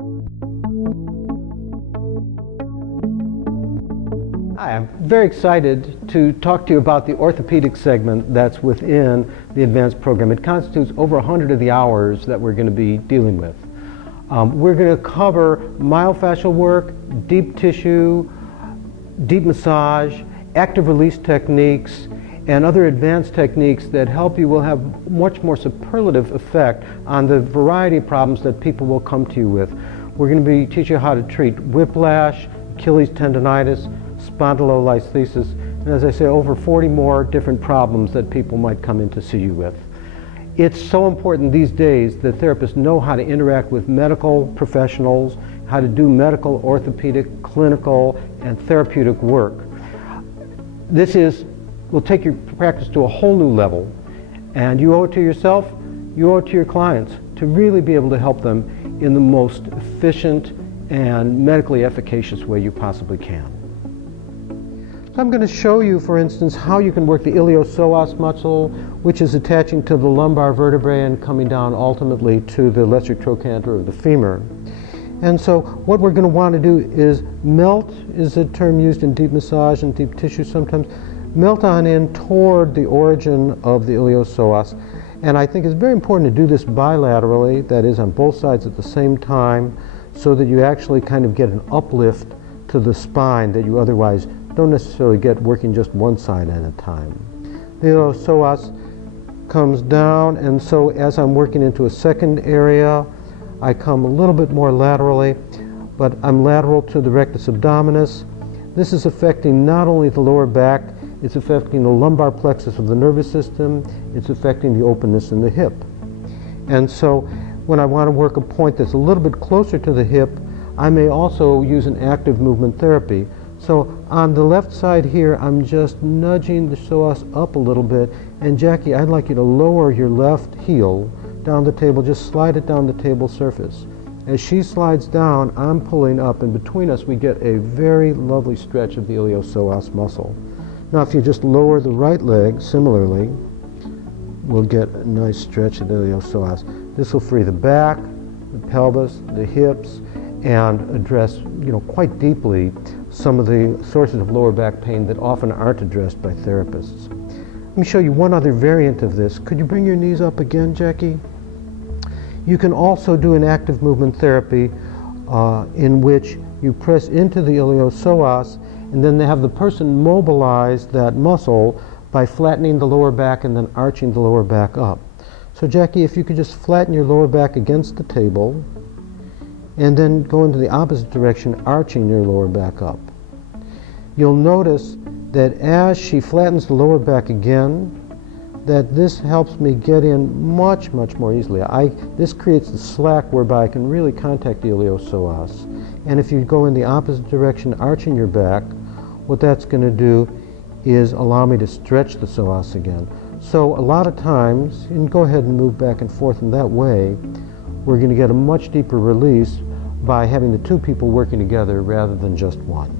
Hi, I'm very excited to talk to you about the orthopedic segment that's within the advanced program. It constitutes over 100 of the hours that we're going to be dealing with. We're going to cover myofascial work, deep tissue, deep massage, active release techniques, and other advanced techniques that help you will have much more superlative effect on the variety of problems that people will come to you with. We're going to be teaching you how to treat whiplash, Achilles tendonitis, spondylolisthesis, and as I say, over 40 more different problems that people might come in to see you with. It's so important these days that therapists know how to interact with medical professionals, how to do medical, orthopedic, clinical, and therapeutic work. This will take your practice to a whole new level, and you owe it to yourself, you owe it to your clients to really be able to help them in the most efficient and medically efficacious way you possibly can. So I'm going to show you, for instance, how you can work the iliopsoas muscle, which is attaching to the lumbar vertebrae and coming down ultimately to the lesser trochanter of the femur. And so what we're going to want to do is melt, is a term used in deep massage and deep tissue sometimes, melt on in toward the origin of the iliopsoas. And I think it's very important to do this bilaterally, that is on both sides at the same time, so that you actually kind of get an uplift to the spine that you otherwise don't necessarily get working just one side at a time. The iliopsoas comes down, and so as I'm working into a second area, I come a little bit more laterally, but I'm lateral to the rectus abdominis. This is affecting not only the lower back, it's affecting the lumbar plexus of the nervous system, it's affecting the openness in the hip. And so when I want to work a point that's a little bit closer to the hip, I may also use an active movement therapy. So on the left side here, I'm just nudging the psoas up a little bit, and Jackie, I'd like you to lower your left heel down the table, just slide it down the table surface. As she slides down, I'm pulling up, and between us we get a very lovely stretch of the iliopsoas muscle. Now if you just lower the right leg, similarly, we'll get a nice stretch of the iliopsoas. This will free the back, the pelvis, the hips, and address, quite deeply some of the sources of lower back pain that often aren't addressed by therapists. Let me show you one other variant of this. Could you bring your knees up again, Jackie? You can also do an active movement therapy in which you press into the iliopsoas and then they have the person mobilize that muscle by flattening the lower back and then arching the lower back up. So Jackie, if you could just flatten your lower back against the table and then go into the opposite direction, arching your lower back up. You'll notice that as she flattens the lower back again, that this helps me get in much, much more easily. This creates the slack whereby I can really contact the iliopsoas. And if you go in the opposite direction, arching your back, what that's going to do is allow me to stretch the psoas again. So a lot of times, and go ahead and move back and forth in that way, we're going to get a much deeper release by having the two people working together rather than just one.